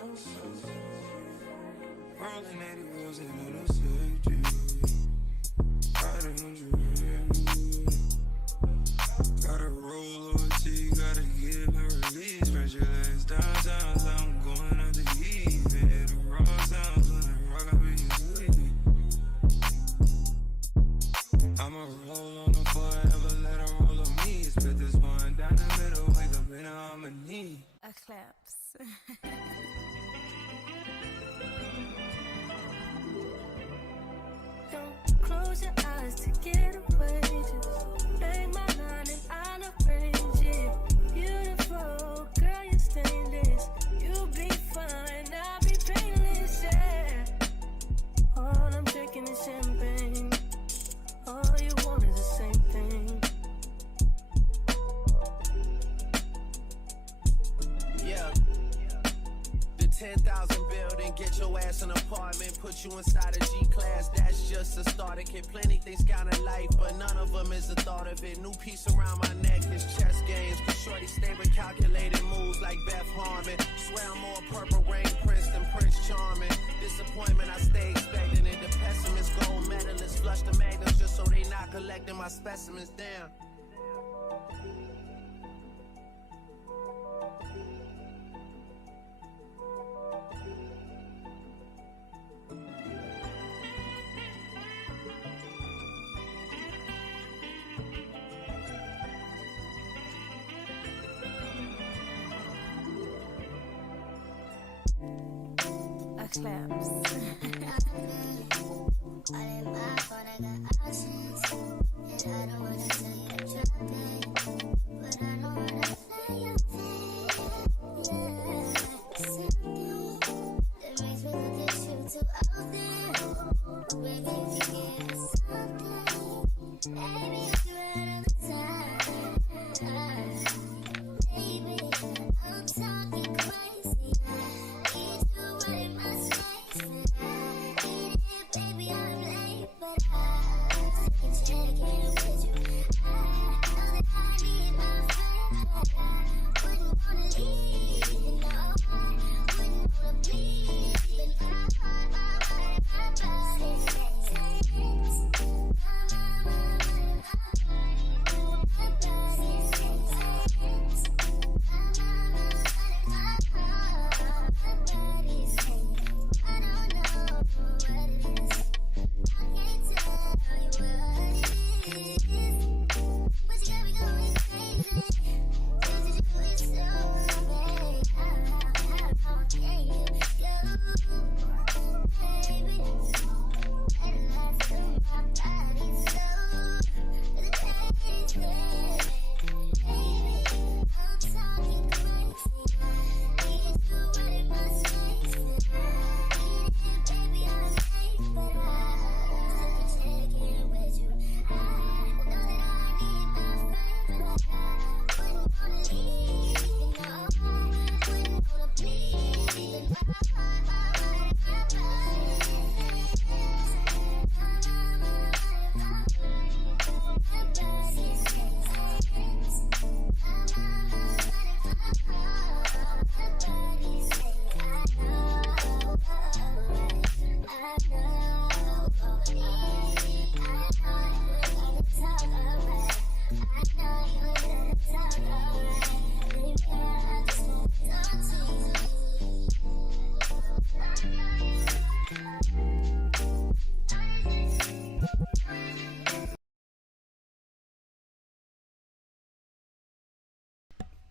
Rolling 80 wheels in a safety. Riding on you. Gotta roll OT, gotta give and release. Spread your legs downtown, so I'm going out to eat. Hit the raw sounds when I rock, I be sweet. I'ma roll on the forever, let her roll on me. Split this one down the middle, wake up in a harmony. Eclipse. Don't close your eyes to get away. Just bang my line and I'll arrange it. Beautiful, girl, you're stainless. You'll be fine, I'll be painless, yeah. All I'm drinking is champagne. All you want is the same thing. Yeah. The 10,000 building, get your ass an apartment, put you inside a G-class, that's just a starter kit. Plenty things count in life, but none of them is the thought of it. New piece around my neck, this chess games, but shorty stay with calculated moves like Beth Harmon. Swear I'm more purple rain Prince than Prince Charming. Disappointment I stay expecting it. The pessimist, gold medalists, flush the magnums just so they not collecting my specimens down. Eclipse.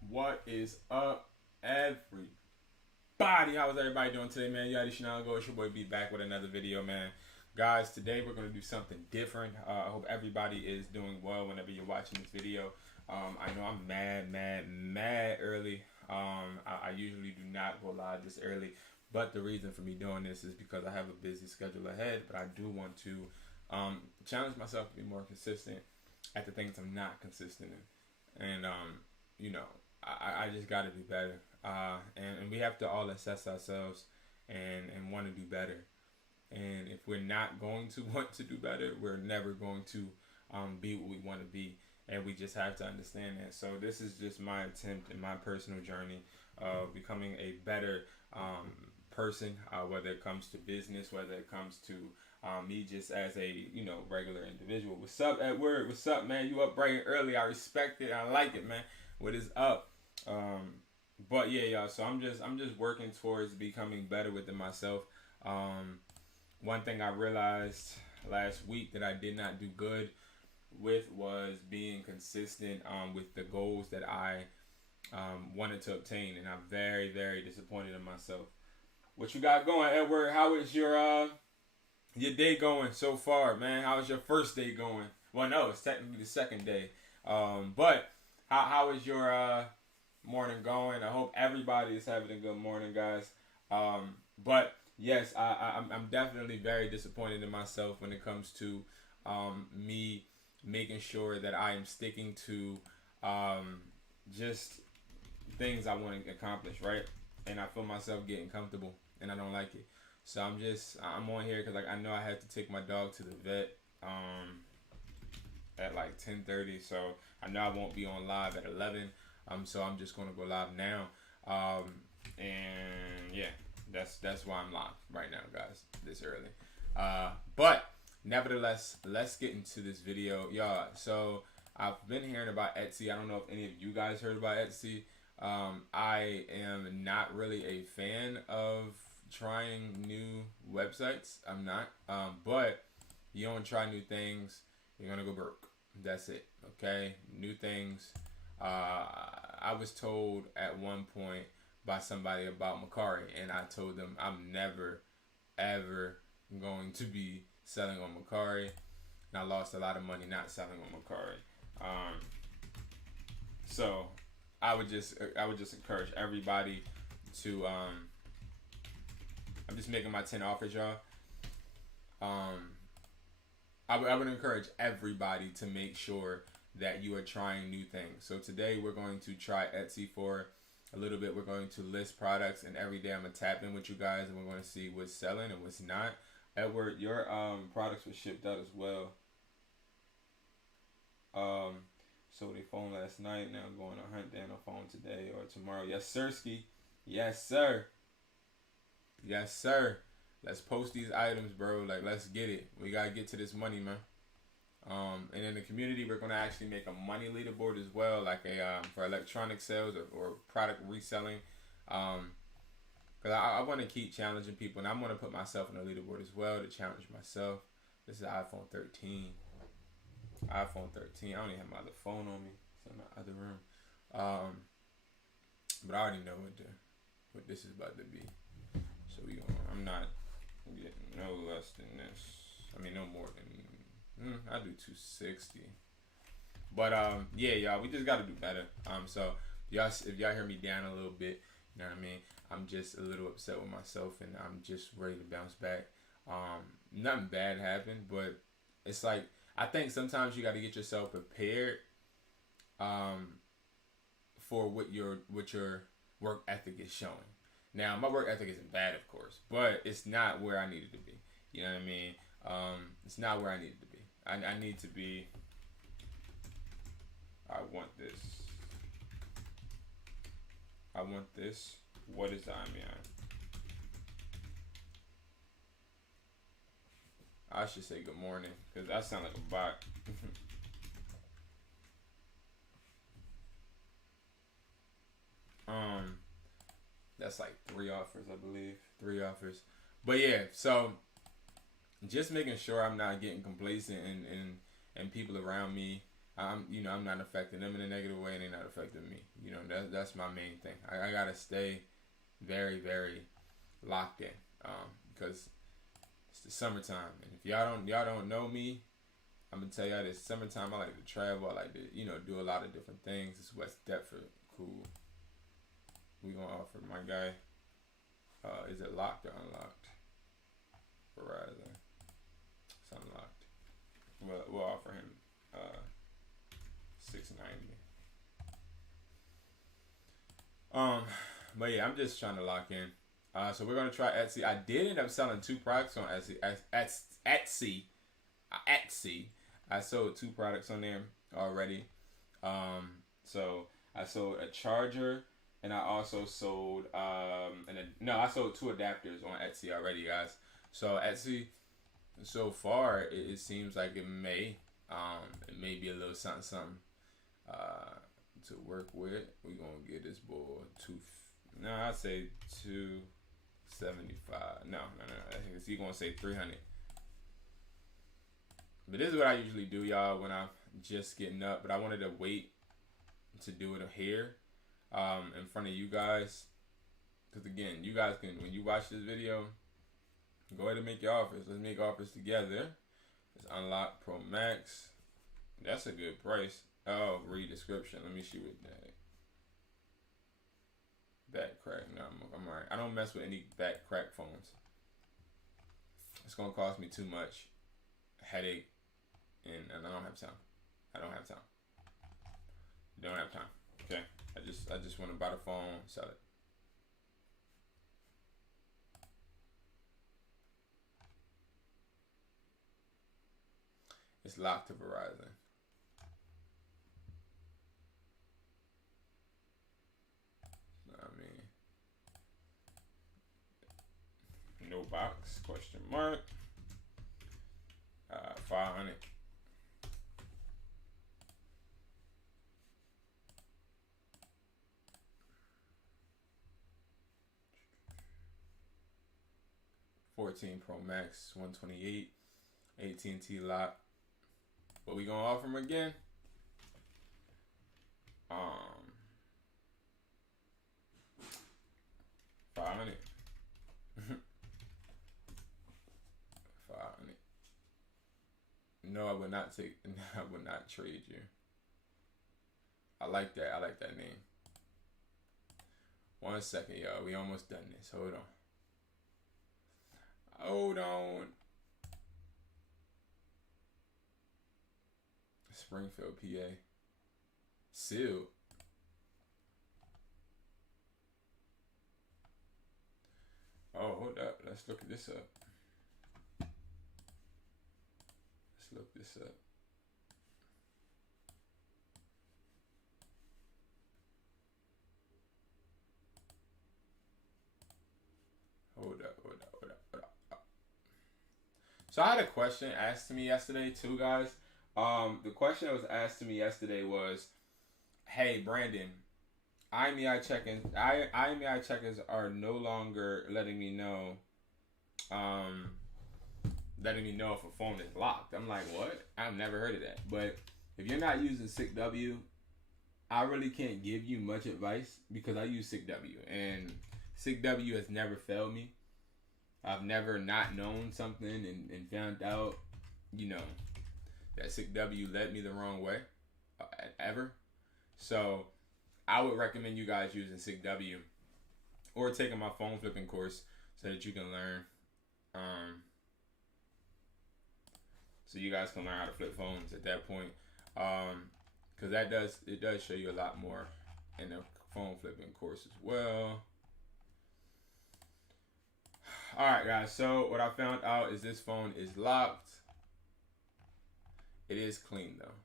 What is up, everybody? How is everybody doing today, man? You already know go. It's your boy B back with another video, man. Guys, today we're going to do something different. I hope everybody is doing well whenever you're watching this video. I know I'm mad early. I usually do not go live this early, but the reason for me doing this is because I have a busy schedule ahead, but I do want to challenge myself to be more consistent at the things I'm not consistent in. And, you know, I just got to do better. And we have to all assess ourselves and want to do better. And if we're not going to want to do better, we're never going to be what we want to be. And we just have to understand that. So this is just my attempt in my personal journey of becoming a better person, whether it comes to business, whether it comes to me just as a regular individual. What's up, Edward? What's up, man? You up bright and early? I respect it. I like it, man. What is up? But yeah, y'all. So I'm just working towards becoming better within myself. One thing I realized last week that I did not do good with was being consistent with the goals that I wanted to obtain, and I'm very, very disappointed in myself. What you got going, Edward? How is your day going so far, man? How is your first day going? Well, no, it's technically the second day. But how is your morning going? I hope everybody is having a good morning, guys. But yes, I'm definitely very disappointed in myself when it comes to me making sure that I am sticking to just things I want to accomplish, right? And I feel myself getting comfortable, and I don't like it. So I'm on here because like I know I had to take my dog to the vet at like 10:30. So I know I won't be on live at 11. So I'm just gonna go live now. And yeah, that's why I'm live right now, guys, this early. But nevertheless, let's get into this video, y'all. So I've been hearing about Etsy. I don't know if any of you guys heard about Etsy. I am not really a fan of trying new websites. I'm not. But you don't try new things, you're gonna go broke. That's it. Okay? New things. I was told at one point by somebody about Mercari, and I told them I'm never, ever going to be selling on Mercari. And I lost a lot of money not selling on Mercari. So I would just encourage everybody to I'm just making my 10 offers, y'all. I would encourage everybody to make sure that you are trying new things. So today we're going to try Etsy for a little bit. We're going to list products, and every day I'm gonna tap in with you guys, and we're going to see what's selling and what's not. Edward, your products were shipped out as well. So they phoned last night. Now I'm going to hunt down a phone today or tomorrow. Yes, sirski. Yes, sir. Yes, sir. Let's post these items, bro. Like, let's get it. We gotta get to this money, man. And in the community, we're gonna actually make a money leaderboard as well, like a for electronic sales or product reselling. Cause I want to keep challenging people, and I'm gonna put myself in a leaderboard as well to challenge myself. This is iPhone 13. iPhone 13. I don't even have my other phone on me. It's in my other room. But I already know what this is about to be. So I'm not getting no less than this. I mean, no more than I do 260. But yeah, y'all, we just got to do better. So if y'all hear me down a little bit, you know what I mean? I'm just a little upset with myself, and I'm just ready to bounce back. Nothing bad happened, but it's like I think sometimes you got to get yourself prepared for what your work ethic is showing. Now, my work ethic isn't bad, of course, but it's not where I needed to be. You know what I mean? It's not where I needed to be. I need to be. I want this. I want this. What is the IMEI? I should say good morning, because I sound like a bot. That's like 3 offers, I believe. 3 offers. But yeah, so just making sure I'm not getting complacent and people around me. I'm not affecting them in a negative way, and they're not affecting me. That's my main thing. I gotta stay very, very locked in, because it's the summertime, and if y'all don't know me, I'm gonna tell y'all this summertime. I like to travel. I like to do a lot of different things. It's West Deptford, cool. We gonna offer my guy. Is it locked or unlocked? Verizon. It's unlocked. We'll offer him $690. But yeah, I'm just trying to lock in. So we're gonna try Etsy. I did end up selling 2 products on Etsy. I sold 2 products on there already. So I sold a charger and I also sold I sold 2 adapters on Etsy already, guys. So Etsy, so far it seems like it may be a little something to work with. We gonna get this boy I'd say 275. No. I think he gonna say 300. But this is what I usually do, y'all, when I'm just getting up. But I wanted to wait to do it here in front of you guys. Because, again, you guys can, when you watch this video, go ahead and make your offers. Let's make offers together. Let's unlock Pro Max. That's a good price. Oh, read description. Let me see what that. Back crack. No, I'm alright. I don't mess with any back crack phones. It's going to cost me too much headache. And I don't have time. Don't have time. Okay. I just want to buy the phone, sell it. It's locked to Verizon. No box, question mark. 500. $14 Pro Max, 128, AT&T lock. What we gonna offer him again? 500. 500. No, I would not trade you. I like that. I like that name. 1 second, y'all. We almost done this. Hold on. Springfield, PA. Sealed. Oh, hold up. Let's look this up. Hold up. So I had a question asked to me yesterday too, guys. The question that was asked to me yesterday was, "Hey, Brandon, IMEI checkers are no longer letting me know if a phone is locked." I'm like, what? I've never heard of that. But if you're not using SICW, I really can't give you much advice because I use SICW, and SICW has never failed me. I've never not known something and found out, that SICW led me the wrong way ever. So I would recommend you guys using SICW or taking my phone flipping course so that you can learn. So you guys can learn how to flip phones at that point. Because it does show you a lot more in the phone flipping course as well. Alright, guys, so what I found out is this phone is locked. It is clean, though.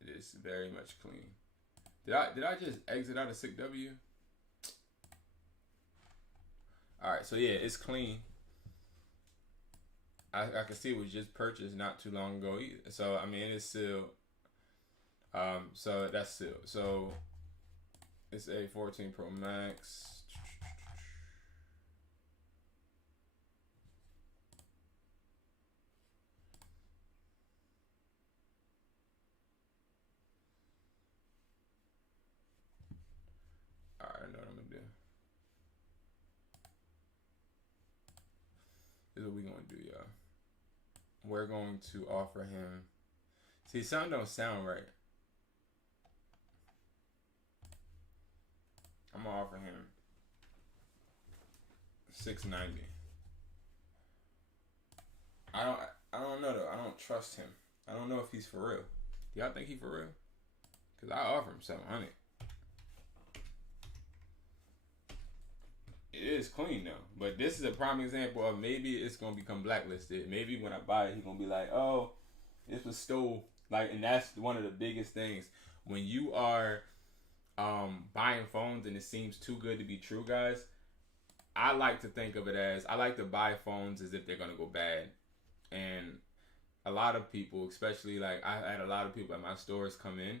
It is very much clean. Did I just exit out of SICW? Alright, so yeah, it's clean. I can see it was just purchased not too long ago either. So, I mean, it's sealed. So that's sealed. So it's a 14 Pro Max. Alright, I know what I'm gonna do. This is what we're gonna do, y'all. We're going to offer him. See, something don't sound right. I'm gonna offer him $690. I don't know though. I don't trust him. I don't know if he's for real. Do y'all think he's for real? Cause I offer him $700. It is clean though, but this is a prime example of maybe it's gonna become blacklisted. Maybe when I buy it, he's gonna be like, "Oh, this was stole." Like, and that's one of the biggest things when you are buying phones and it seems too good to be true, guys. I like to think of it as, I like to buy phones as if they're gonna go bad. And a lot of people, especially like I had a lot of people at my stores come in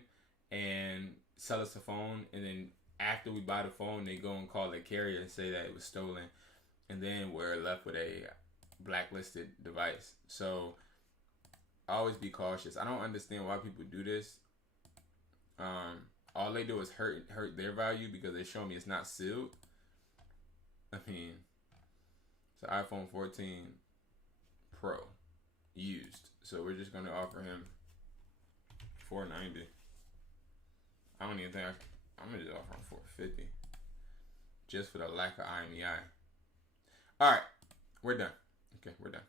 and sell us a phone, and then after we buy the phone, they go and call the carrier and say that it was stolen, and then we're left with a blacklisted device. So always be cautious. I don't understand why people do this. All they do is hurt their value because they show me it's not sealed. I mean, it's an iPhone 14 Pro used, so we're just gonna offer him $490. I don't even think I'm gonna just offer him $450 just for the lack of IMEI. All right, we're done. Okay, we're done.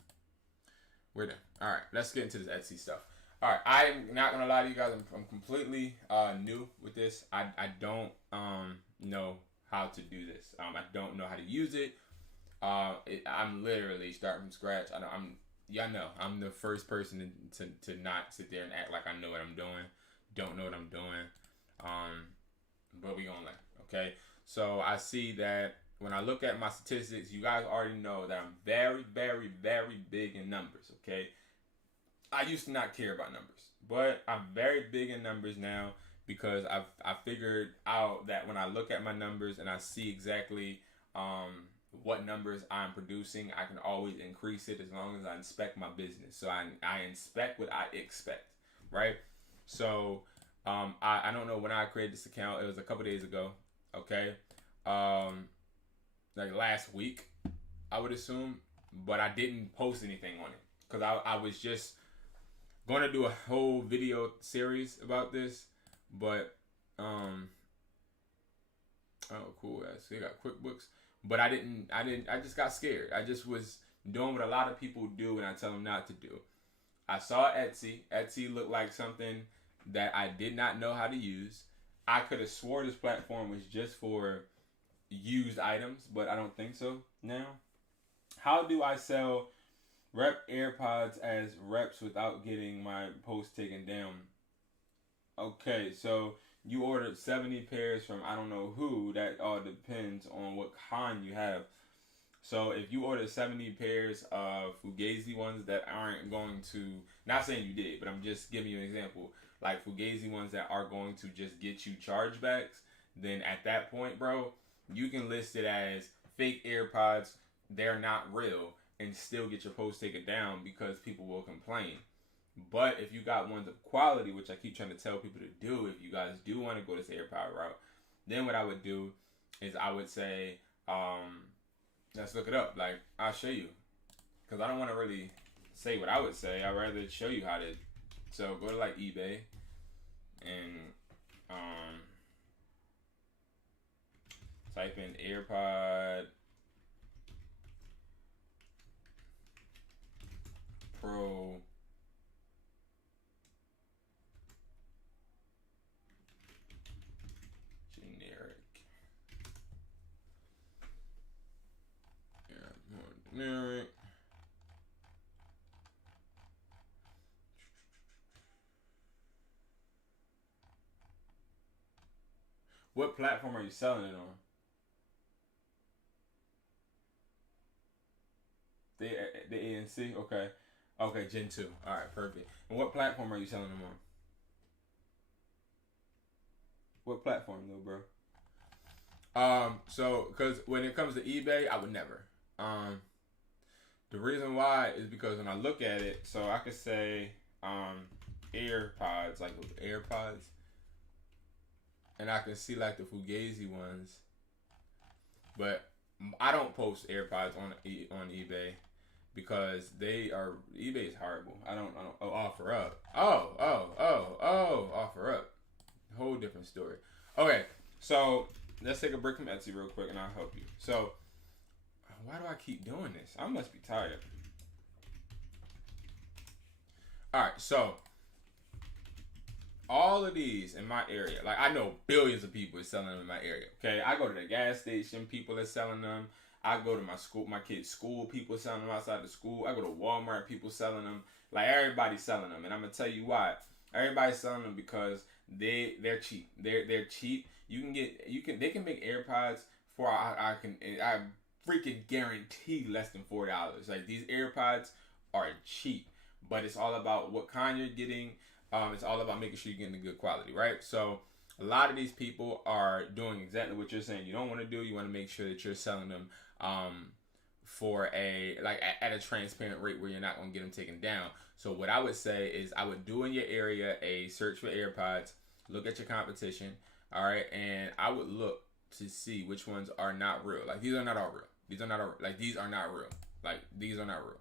All right, let's get into this Etsy stuff. All right, I'm not gonna lie to you guys. I'm completely new with this. I don't know how to do this. I don't know how to use it. I'm literally starting from scratch. I'm the first person to not sit there and act like I know what I'm doing. Don't know what I'm doing. But we gonna learn. Okay. So I see that when I look at my statistics, you guys already know that I'm very, very, very big in numbers. Okay. I used to not care about numbers, but I'm very big in numbers now because I figured out that when I look at my numbers and I see exactly what numbers I'm producing, I can always increase it as long as I inspect my business. So I inspect what I expect, right? So I don't know when I created this account. It was a couple days ago, okay? Like last week, I would assume, but I didn't post anything on it because I was just going to do a whole video series about this, but oh cool, they got QuickBooks, but I just got scared. I just was doing what a lot of people do and I tell them not to do. I saw Etsy looked like something that I did not know how to use. I could have swore this platform was just for used items, but I don't think so now. How do I sell rep AirPods as reps without getting my post taken down? Okay, so you ordered 70 pairs from I don't know who. That all depends on what kind you have. So if you ordered 70 pairs of Fugazi ones that aren't going to, not saying you did, but I'm just giving you an example, like Fugazi ones that are going to just get you chargebacks, then at that point, bro, you can list it as fake AirPods, they're not real, and still get your post taken down because people will complain. But if you got ones of quality, which I keep trying to tell people to do, if you guys do want to go this AirPod route, then what I would do is I would say, let's look it up. Like, I'll show you. Because I don't want to really say what I would say. I'd rather show you how to. So go to like eBay and type in AirPod Pro generic. Yeah, more generic. What platform are you selling it on? The ANC? Okay. Okay, Gen 2. Alright, perfect. And what platform are you selling them on? What platform though, bro? So, because when it comes to eBay, I would never. The reason why is because when I look at it, so I could say, AirPods, like AirPods, and I can see like the Fugazi ones, but I don't post AirPods on eBay because eBay is horrible. I don't offer up. Offer up. Whole different story. Okay, so let's take a break from Etsy real quick and I'll help you. So, why do I keep doing this? I must be tired. Alright, so all of these in my area, like I know billions of people are selling them in my area. Okay, I go to the gas station, people are selling them. I go to my kids' school, people selling them outside the school. I go to Walmart, people selling them. Like everybody's selling them, and I'm gonna tell you why. Everybody's selling them because they're cheap. They're cheap. They can make AirPods for I freaking guarantee less than $4. Like these AirPods are cheap, but it's all about what kind you're getting. It's all about making sure you're getting the good quality, right? So a lot of these people are doing exactly what you're saying you don't want to do. You want to make sure that you're selling them for at a transparent rate where you're not going to get them taken down. So what I would say is I would do in your area a search for AirPods, look at your competition, all right, and I would look to see which ones are not real. Like these are not all real. These are not all, like these are not real. Like these are not real.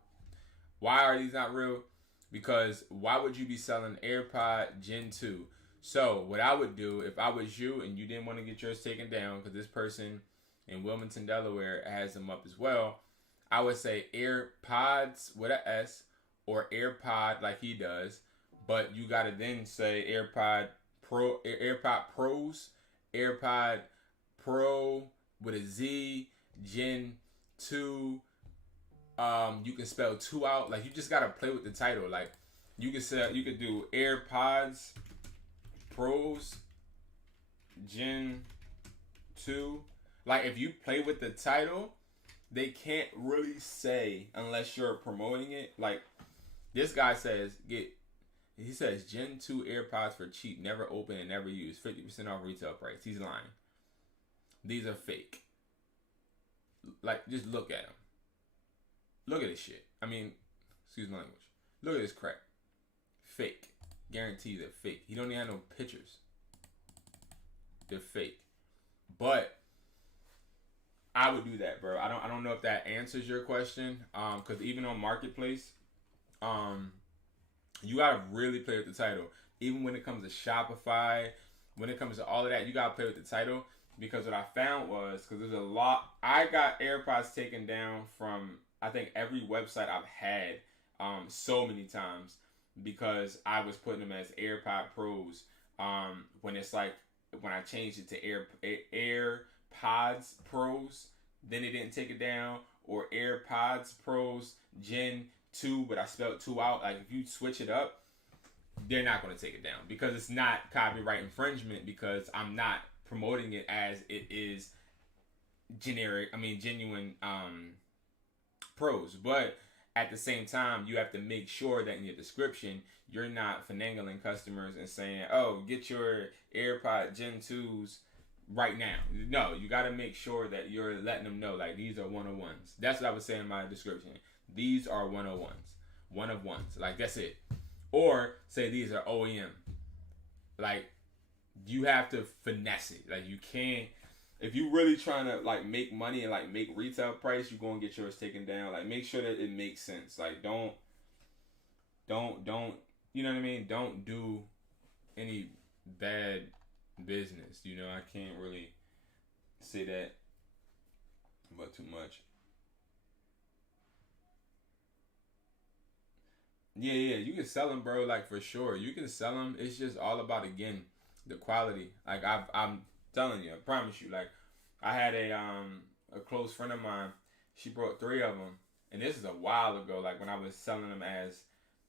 Why are these not real? Because why would you be selling AirPod Gen 2? So what I would do if I was you and you didn't want to get yours taken down, because this person in Wilmington, Delaware has them up as well, I would say AirPods with a S or AirPod like he does, but you gotta then say AirPod Pros, AirPod Pro with a Z, Gen 2. You can spell 2 out. Like you just gotta play with the title. Like you could do AirPods Pros Gen 2. Like if you play with the title, they can't really say unless you're promoting it. Like this guy says, he says Gen 2 AirPods for cheap, never open and never used, 50% off retail price. He's lying. These are fake. Like just look at them. Look at this shit. I mean, excuse my language. Look at this crap. Fake. Guarantee they're fake. He don't even have no pictures. They're fake. But I would do that, bro. I don't know if that answers your question. Because even on Marketplace, you gotta really play with the title. Even when it comes to Shopify, when it comes to all of that, you gotta play with the title. Because what I found was, because there's a lot, I got AirPods taken down from I think every website I've had so many times because I was putting them as AirPod Pros. When I changed it to AirPods Pros, then it didn't take it down, or AirPods Pros Gen 2, but I spelled 2 out. Like if you switch it up, they're not going to take it down because it's not copyright infringement because I'm not promoting it as it is genuine pros. But at the same time, you have to make sure that in your description, you're not finagling customers and saying, oh, get your AirPod Gen 2s right now. No, you got to make sure that you're letting them know, like, these are 101s. That's what I would say in my description. These are 101s. One of ones. Like, that's it. Or say these are OEM. Like, you have to finesse it. Like, you can't. If you really trying to like make money and like make retail price, you're gonna get yours taken down. Like make sure that it makes sense. Like don't you know what I mean? Don't do any bad business. You know, I can't really say that but too much. Yeah, you can sell them, bro. Like for sure, you can sell them. It's just all about again the quality. Like I'm telling you, I promise you. Like, I had a close friend of mine. She brought 3 of them, and this is a while ago. Like when I was selling them as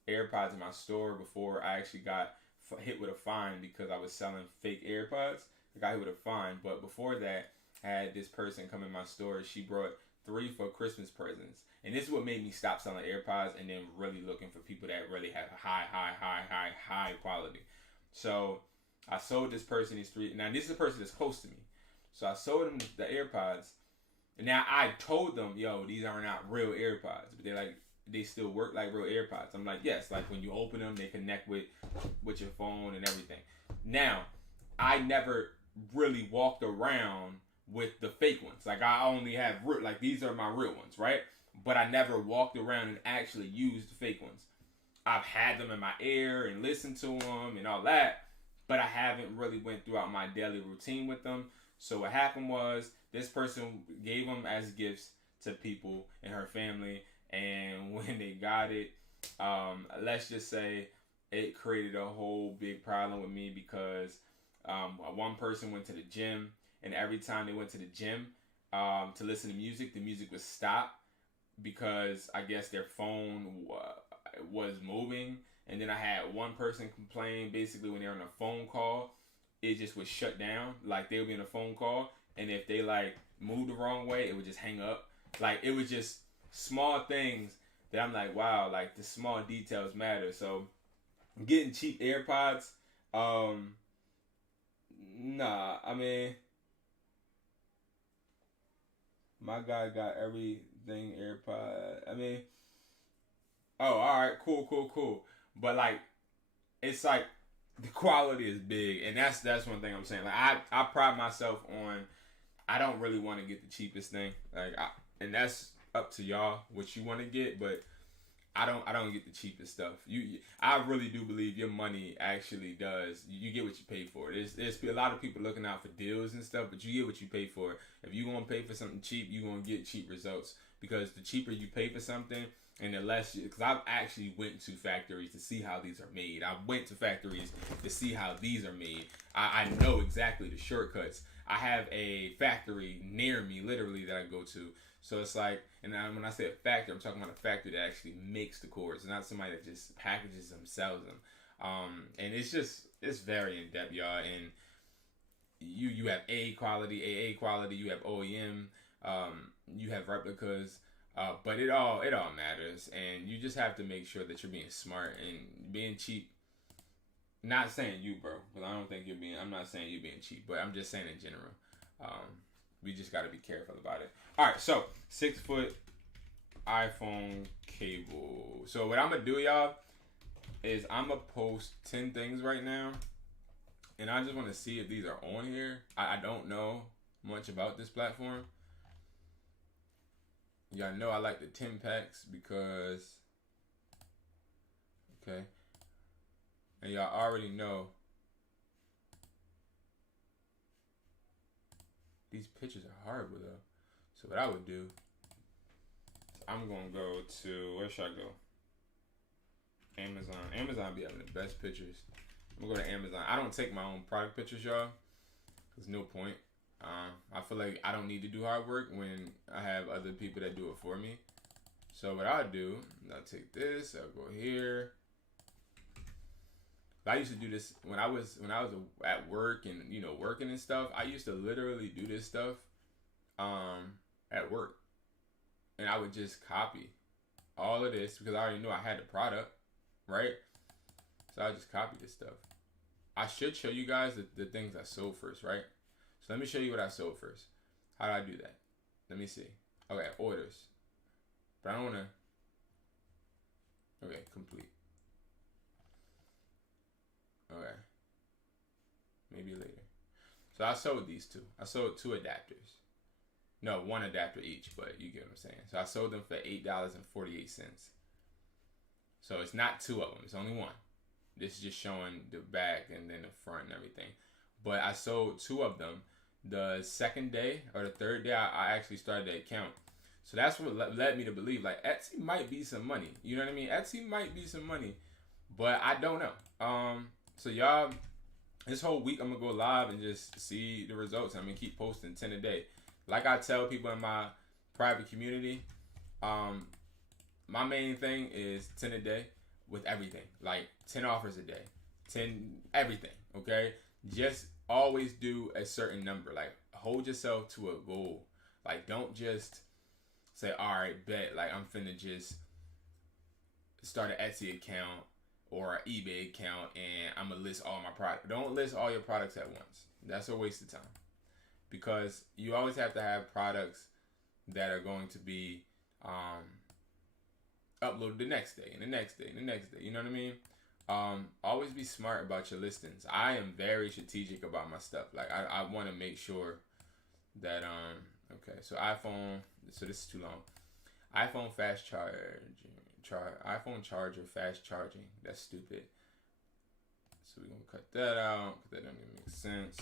AirPods in my store before I actually got hit with a fine because I was selling fake AirPods. I got hit with a fine, but before that, I had this person come in my store. She brought 3 for Christmas presents, and this is what made me stop selling AirPods and then really looking for people that really have high quality. So I sold this person these 3. Now, this is a person that's close to me. So I sold them the AirPods. And now I told them, yo, these are not real AirPods. But they're like, they still work like real AirPods. I'm like, yes. Like when you open them, they connect with your phone and everything. Now, I never really walked around with the fake ones. Like I only have, like these are my real ones, right? But I never walked around and actually used the fake ones. I've had them in my ear and listened to them and all that. But I haven't really went throughout my daily routine with them. So what happened was this person gave them as gifts to people in her family. And when they got it, let's just say it created a whole big problem with me because one person went to the gym. And every time they went to the gym to listen to music, the music would stop because I guess their phone was moving. And then I had one person complain basically when they're on a phone call it just would shut down. Like they would be in a phone call, and if they like moved the wrong way, it would just hang up. Like it was just small things that I'm like, wow, like the small details matter. So getting cheap AirPods, nah, I mean, my guy got everything AirPod. I mean, oh, all right, cool. But like, it's like the quality is big, and that's one thing I'm saying. Like, I pride myself on. I don't really want to get the cheapest thing. Like, and that's up to y'all what you want to get, but I don't get the cheapest stuff. I really do believe your money actually does. You get what you pay for. There's a lot of people looking out for deals and stuff, but you get what you pay for. If you gonna pay for something cheap, you gonna get cheap results, because the cheaper you pay for something, and the less. Because I've actually went to factories to see how these are made. I went to factories to see how these are made. I know exactly the shortcuts. I have a factory near me, literally, that I go to. So it's like, and when I say a factory, I'm talking about a factory that actually makes the cords, not somebody that just packages them, sells them. And it's very in depth, y'all. And you have A quality, AA quality, you have OEM, you have replicas, but it all matters, and you just have to make sure that you're being smart and being cheap. Not saying you, bro, because I don't think you're being. I'm not saying you're being cheap, but I'm just saying in general. We just got to be careful about it. All right, so 6-foot iPhone cable. So what I'm gonna do, y'all, is I'm gonna post 10 things right now, and I just want to see if these are on here. I don't know much about this platform. Y'all know I like the 10 packs because, okay. And y'all already know these pictures are horrible though. So what I would do is I'm gonna go to, where should I go? Amazon. Amazon be having the best pictures. I'm gonna go to Amazon. I don't take my own product pictures, y'all. There's no point. I feel like I don't need to do hard work when I have other people that do it for me. So what I'll do, I'll take this, I'll go here. I used to do this when I was at work and working and stuff. I used to literally do this stuff at work, and I would just copy all of this because I already knew I had the product, right? So I just copy this stuff. I should show you guys the things I sold first, right? So let me show you what I sold first. How do I do that? Let me see. Okay, orders, but I don't want to. Okay, complete. Okay. Maybe later. So I sold these two. I sold 2 adapters. No, 1 adapter each, but you get what I'm saying. So I sold them for $8.48. So it's not 2 of them. It's only 1. This is just showing the back and then the front and everything. But I sold 2 of them. The second day or the third day, I actually started the account. So that's what led me to believe, like, Etsy might be some money. You know what I mean? Etsy might be some money. But I don't know. So y'all, this whole week I'm gonna go live and just see the results. I'm gonna keep posting 10 a day. Like I tell people in my private community, my main thing is 10 a day with everything. Like 10 offers a day, 10 everything. Okay, just always do a certain number. Like hold yourself to a goal. Like don't just say, all right, bet. Like I'm finna just start an Etsy account or an eBay account and I'm gonna list all my products. Don't list all your products at once. That's a waste of time, because you always have to have products that are going to be uploaded the next day and the next day and the next day. You know what I mean? Always be smart about your listings. I am very strategic about my stuff. Like I want to make sure that okay. So iPhone. So this is too long. iPhone fast charging. iPhone charger fast charging. That's stupid. So we're gonna cut that out. That doesn't even make sense.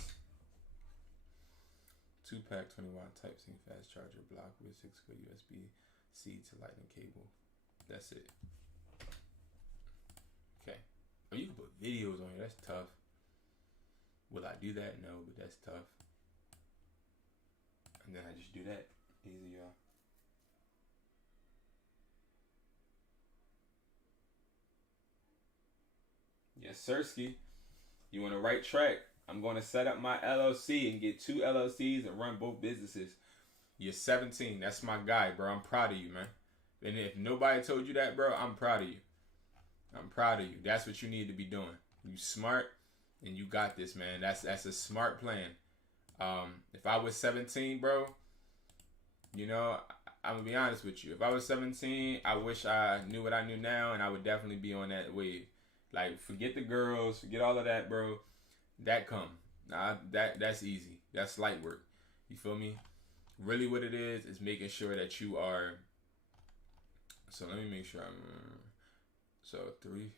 2-pack 20-watt Type-C fast charger block with 6-foot USB-C to lightning cable. That's it. Okay. Oh, you can put videos on here. That's tough. Will I do that? No, but that's tough. And then I just do that. Easy, y'all. Yes, Sirski. You on the right track. I'm going to set up my LLC and get 2 LLCs and run both businesses. You're 17. That's my guy, bro. I'm proud of you, man. And if nobody told you that, bro, I'm proud of you. I'm proud of you. That's what you need to be doing. You smart and you got this, man. That's a smart plan. If I was 17, bro, you know, I'm gonna be honest with you. If I was 17, I wish I knew what I knew now, and I would definitely be on that wave. Like, forget the girls, forget all of that, bro. That come. Nah, that's easy. That's light work. You feel me? Really, what it is making sure that you are. So let me make sure I'm. So 3,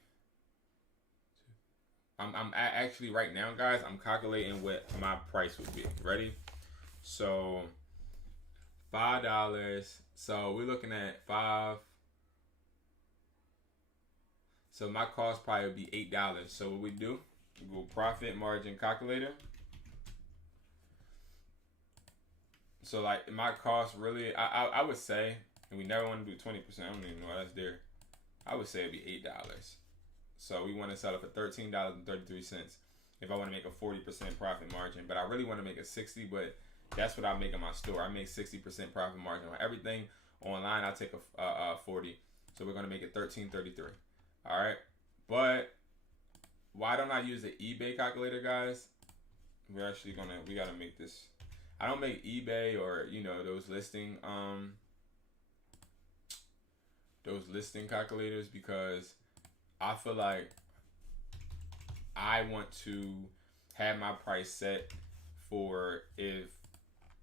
2. I'm actually right now, guys. I'm calculating what my price would be. Ready? So $5. So we're looking at 5. So my cost probably would be $8. So what we do? We go profit margin calculator. So like my cost really, I would say, and we never want to do 20%. I don't even know why that's there. I would say it'd be $8. So we want to sell it for $13.33 if I want to make a 40% profit margin. But I really want to make a 60%, but that's what I make in my store. I make 60% profit margin on everything. Online, I take a 40. So we're going to make it $13.33. All right. But why don't I use the eBay calculator, guys? We got to make this. I don't make eBay or, you know, those listing calculators because I feel like I want to have my price set for if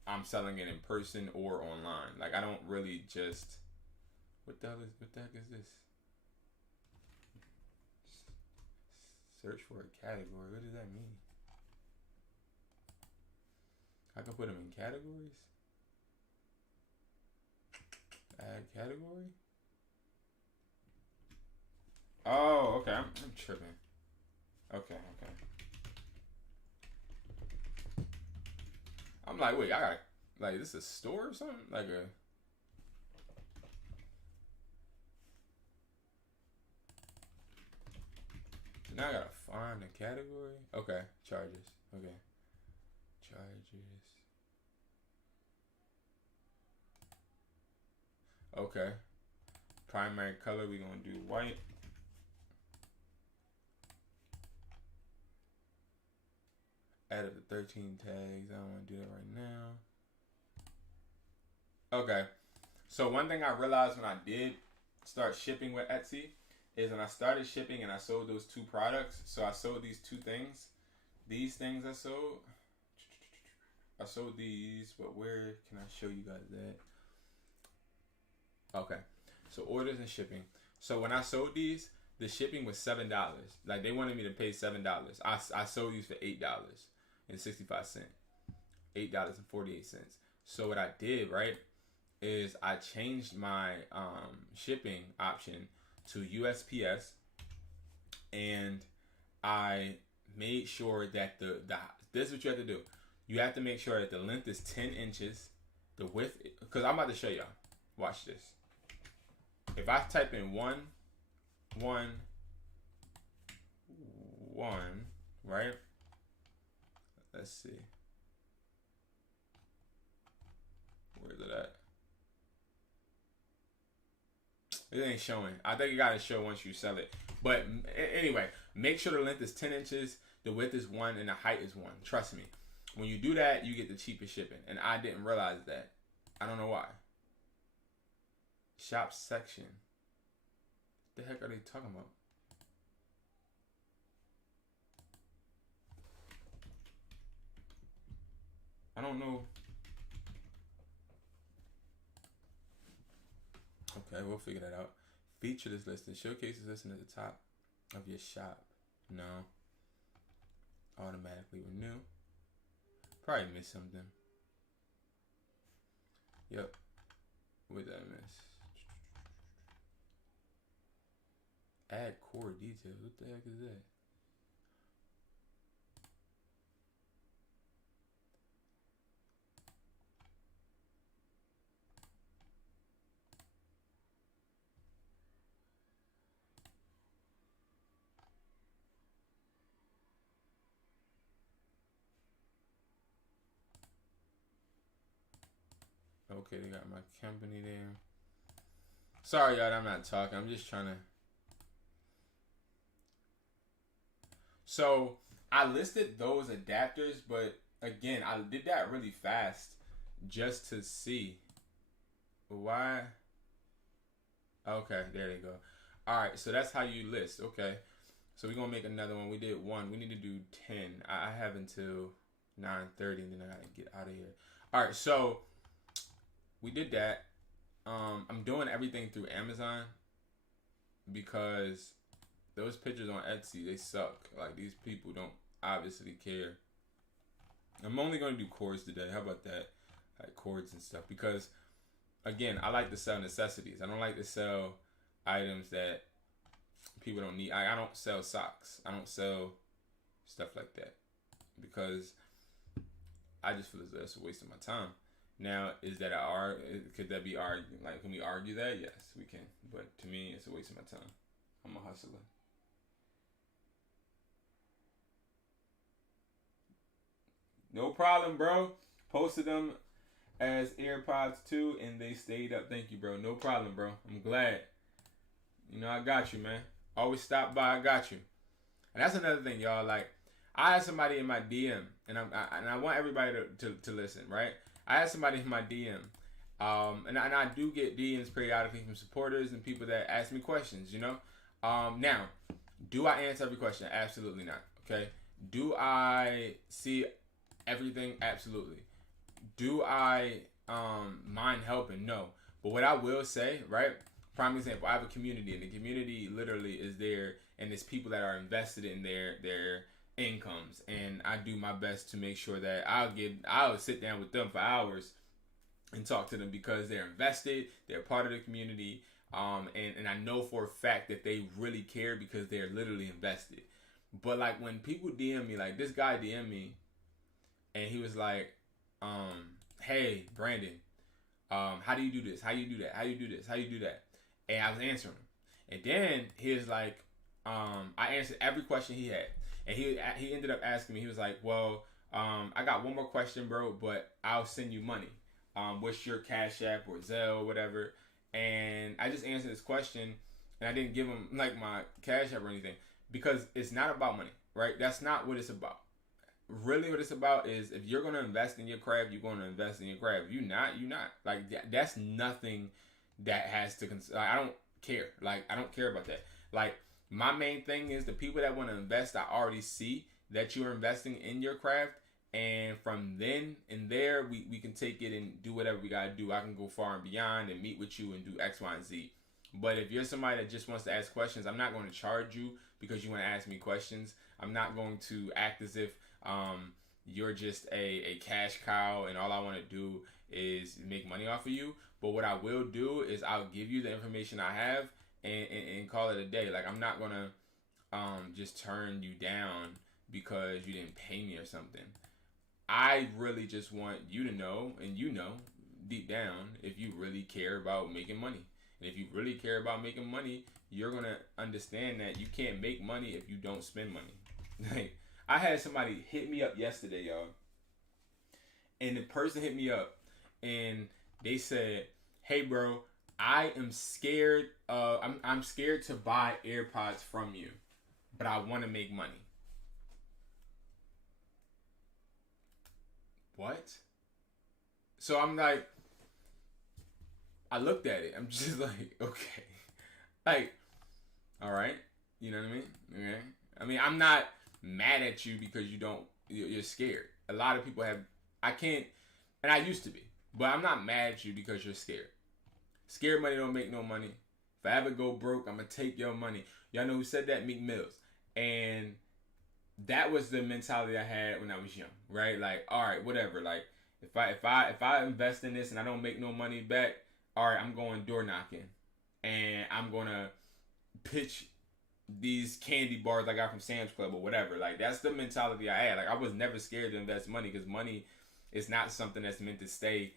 I'm selling it in person or online. Like, I don't really just. What the heck is this? Search for a category. What does that mean? I can put them in categories. Add category. Oh, okay. I'm tripping. Okay. I'm like, wait, I got like this is a store or something? Like a. Now I gotta find the category. Okay, charges. Okay, charges. Okay, primary color we gonna do white. Added the 13 tags. I don't want to do that right now. Okay, so one thing I realized when I did start shipping with Etsy is when I started shipping and I sold those 2 products. So I sold these 2 things. These things I sold these, but where can I show you guys that? Okay, so orders and shipping. So when I sold these, the shipping was $7. Like they wanted me to pay $7. I sold these for $8.65. $8.48. So what I did, right, is I changed my shipping option to USPS, and I made sure that this is what you have to do. You have to make sure that the length is 10 inches, the width, because I'm about to show y'all. Watch this. If I type in 1, 1, 1, right? Let's see. Where's it at? It ain't showing. I think you gotta show once you sell it. But anyway, make sure the length is 10 inches, the width is 1, and the height is 1. Trust me. When you do that, you get the cheapest shipping. And I didn't realize that. I don't know why. Shop section. What the heck are they talking about? I don't know. Okay, we'll figure that out. Feature this listing. Showcases listing at the top of your shop. No. Automatically renew. Probably missed something. Yep. What did I miss? Add core details. What the heck is that? Okay, they got my company there. Sorry, y'all, I'm not talking. I'm just trying to. So I listed those adapters, but again, I did that really fast just to see why. Okay, there you go. All right, so that's how you list. Okay, so we're gonna make another one. We did one. We need to do 10. I have until 9:30, and then I gotta get out of here. All right, so we did that. I'm doing everything through Amazon because those pictures on Etsy, they suck. Like, these people don't obviously care. I'm only gonna do cords today. How about that? Like cords and stuff, because again, I like to sell necessities. I don't like to sell items that people don't need. I don't sell socks. I don't sell stuff like that because I just feel as though it's a waste of my time. Now, is that could that be argued? Like, can we argue that? Yes, we can. But to me, it's a waste of my time. I'm a hustler. No problem, bro. Posted them as AirPods too, and they stayed up. Thank you, bro. No problem, bro. I'm glad. You know, I got you, man. Always stop by. I got you. And that's another thing, y'all. Like, I had somebody in my DM, and I want everybody to listen, right? I had somebody in my DM, and I do get DMs periodically from supporters and people that ask me questions, you know? Now, do I answer every question? Absolutely not, okay? Do I see everything? Absolutely. Do I mind helping? No. But what I will say, right? Prime example, I have a community, and the community literally is there, and it's people that are invested in their incomes, and I do my best to make sure that I'll sit down with them for hours and talk to them because they're invested, they're part of the community, and I know for a fact that they really care because they're literally invested. But like when people DM me, like this guy DM me, and he was like, hey Brandon, how do you do this? How you do that? How you do this? How you do that? And I was answering him, and then he was like, I answered every question he had. And he ended up asking me, he was like, well, I got one more question, bro, but I'll send you money. What's your Cash App or Zelle or whatever? And I just answered this question, and I didn't give him like my Cash App or anything because it's not about money, right? That's not what it's about. Really what it's about is if you're going to invest in your craft, you're going to invest in your craft. If you're not, you're not. Like, that's nothing that has to consider. I don't care. Like, I don't care about that. Like, my main thing is the people that want to invest, I already see that you're investing in your craft. And from then and there, we can take it and do whatever we got to do. I can go far and beyond and meet with you and do X, Y, and Z. But if you're somebody that just wants to ask questions, I'm not going to charge you because you want to ask me questions. I'm not going to act as if you're just a cash cow and all I want to do is make money off of you. But what I will do is I'll give you the information I have and call it a day. Like, I'm not going to just turn you down because you didn't pay me or something. I really just want you to know, and you know deep down, if you really care about making money. And if you really care about making money, you're going to understand that you can't make money if you don't spend money. Like, I had somebody hit me up yesterday, y'all. And the person hit me up and they said, hey, bro, I am scared. I'm scared to buy AirPods from you, but I want to make money. What? So I'm like, I looked at it. I'm just like, okay. Like, all right. You know what I mean? Okay. I mean, I'm not mad at you because you're scared. A lot of people have, and I used to be, but I'm not mad at you because you're scared. Scared money don't make no money. If I ever go broke, I'm going to take your money. Y'all know who said that? Meek Mills. And that was the mentality I had when I was young, right? Like, all right, whatever. Like, if I invest in this and I don't make no money back, all right, I'm going door knocking, and I'm gonna pitch these candy bars I got from Sam's Club or whatever. Like, that's the mentality I had. Like, I was never scared to invest money because money is not something that's meant to stay.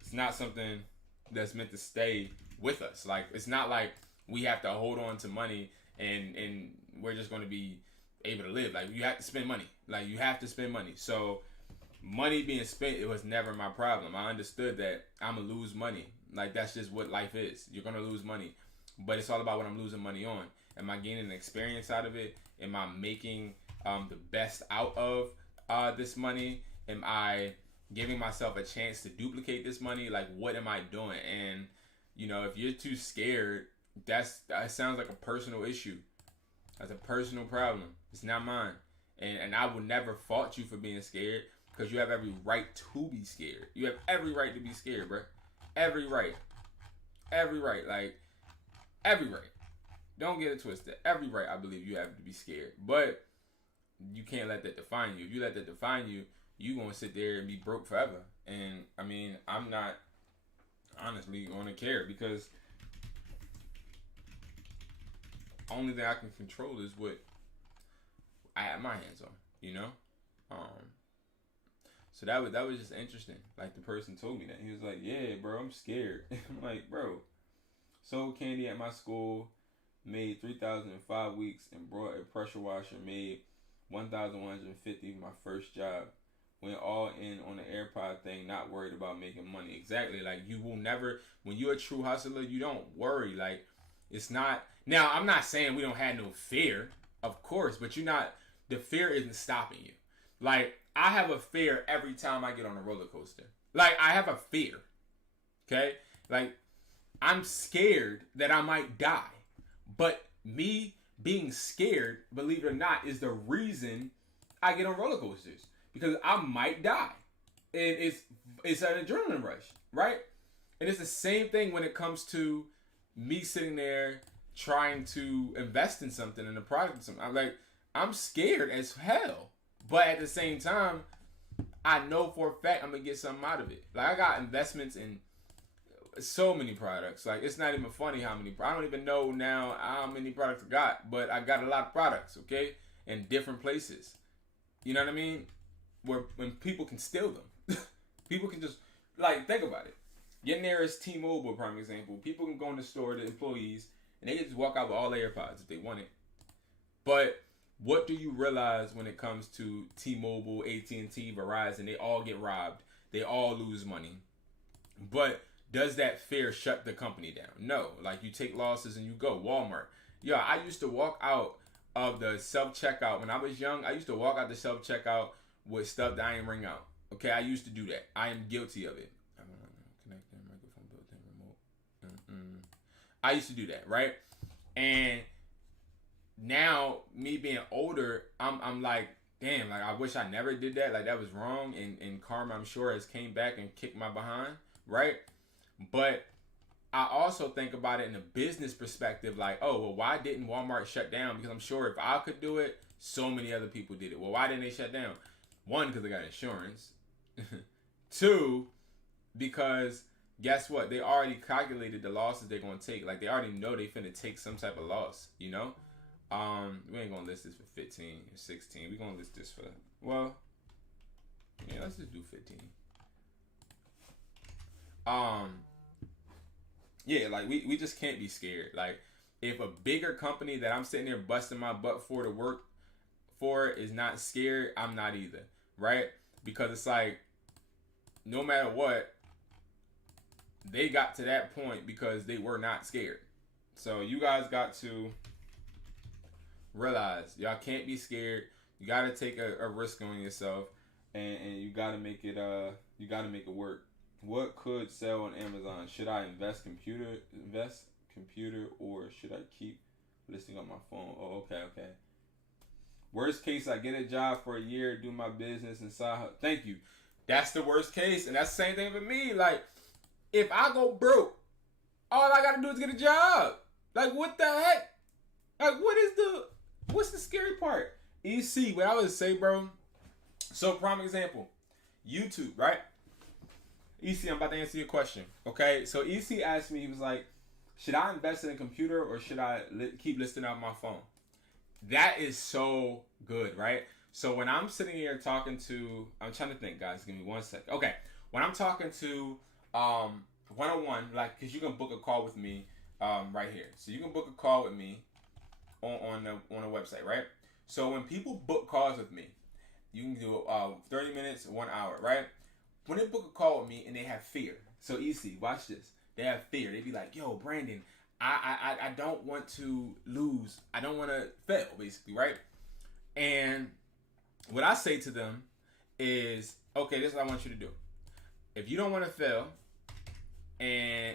It's not something that's meant to stay with us. Like, it's not like we have to hold on to money and we're just going to be able to live. Like, you have to spend money. Like, you have to spend money. So money being spent, it was never my problem. I understood that I'm gonna lose money. Like, that's just what life is. You're gonna lose money, but it's all about what I'm losing money on. Am I gaining an experience out of it? Am I making the best out of this money? Am I giving myself a chance to duplicate this money? Like, what am I doing? And if you're too scared, that sounds like a personal issue. That's a personal problem. It's not mine. And I will never fault you for being scared, because you have every right to be scared. You have every right to be scared, bro. Every right. Every right. Like, every right. Don't get it twisted. Every right, I believe you have to be scared. But you can't let that define you. If you let that define you, you're going to sit there and be broke forever. And, I mean, I'm not honestly going to care, because only thing I can control is what I have my hands on, So that was just interesting. Like, the person told me that. He was like, yeah, bro, I'm scared. I'm like, bro, sold candy at my school, made $3,000 in 5 weeks, and brought a pressure washer, made $1,150 my first job. Went all in on the AirPod thing, not worried about making money. Exactly. Like, you will never, when you're a true hustler, you don't worry. Like, it's not, now, I'm not saying we don't have no fear, of course, but the fear isn't stopping you. Like, I have a fear every time I get on a roller coaster. Like, I have a fear. Okay? Like, I'm scared that I might die. But me being scared, believe it or not, is the reason I get on roller coasters. Because I might die. And it's an adrenaline rush, right? And it's the same thing when it comes to me sitting there trying to invest in something, in a product or something. I'm scared as hell. But at the same time, I know for a fact I'm going to get something out of it. Like, I got investments in so many products. Like, it's not even funny how many. I don't even know now how many products I got. But I got a lot of products, okay? In different places. You know what I mean? When people can steal them. People can just, like, think about it. Your nearest T-Mobile, prime example. People can go in the store, the employees, and they can just walk out with all their AirPods if they want it. But what do you realize when it comes to T-Mobile, AT&T, Verizon? They all get robbed. They all lose money. But does that fear shut the company down? No. Like, you take losses and you go. Walmart. Yeah, I used to walk out of the self-checkout. When I was young, I used to walk out the self-checkout with stuff that I didn't ring out. Okay, I used to do that. I am guilty of it. Connecting microphone, built-in remote. I used to do that, right? And now, me being older, I'm like, damn, like, I wish I never did that. Like, that was wrong. And karma, I'm sure, has came back and kicked my behind, right? But I also think about it in a business perspective, like, oh, well, why didn't Walmart shut down? Because I'm sure if I could do it, so many other people did it. Well, why didn't they shut down? One, because they got insurance. Two, because guess what? They already calculated the losses they're going to take. Like, they already know they finna take some type of loss, We ain't going to list this for 15 or 16. We're going to list this for, well, yeah, let's just do 15. Yeah, like, we just can't be scared. Like, if a bigger company that I'm sitting there busting my butt for to work for is not scared, I'm not either, right? Because it's like, no matter what, they got to that point because they were not scared. So you guys got to realize y'all can't be scared. You got to take a risk on yourself, and you got to make it work. What could sell on Amazon? Should I invest computer, or should I keep listing on my phone? Oh, okay. Worst case, I get a job for a year, do my business inside. Thank you. That's the worst case, and that's the same thing for me. Like, if I go broke, all I gotta do is get a job. Like, what the heck? Like, what's the scary part? EC, what I would say, bro. So, prime example, YouTube, right? EC, I'm about to answer your question. Okay, so EC asked me, he was like, should I invest in a computer or should I keep listing out my phone? That is so good, right? So when I'm sitting here talking to, I'm trying to think, guys, give me 1 second. Okay, when I'm talking to one-on-one, like, because you can book a call with me right here. So you can book a call with me on the website, right? So when people book calls with me, You can do 30 minutes, 1 hour, right? When they book a call with me and they have fear, so EC, watch this. They have fear. They be like, yo, Brandon, I don't want to lose. I don't want to fail, basically, right? And what I say to them is, okay, this is what I want you to do. If you don't want to fail,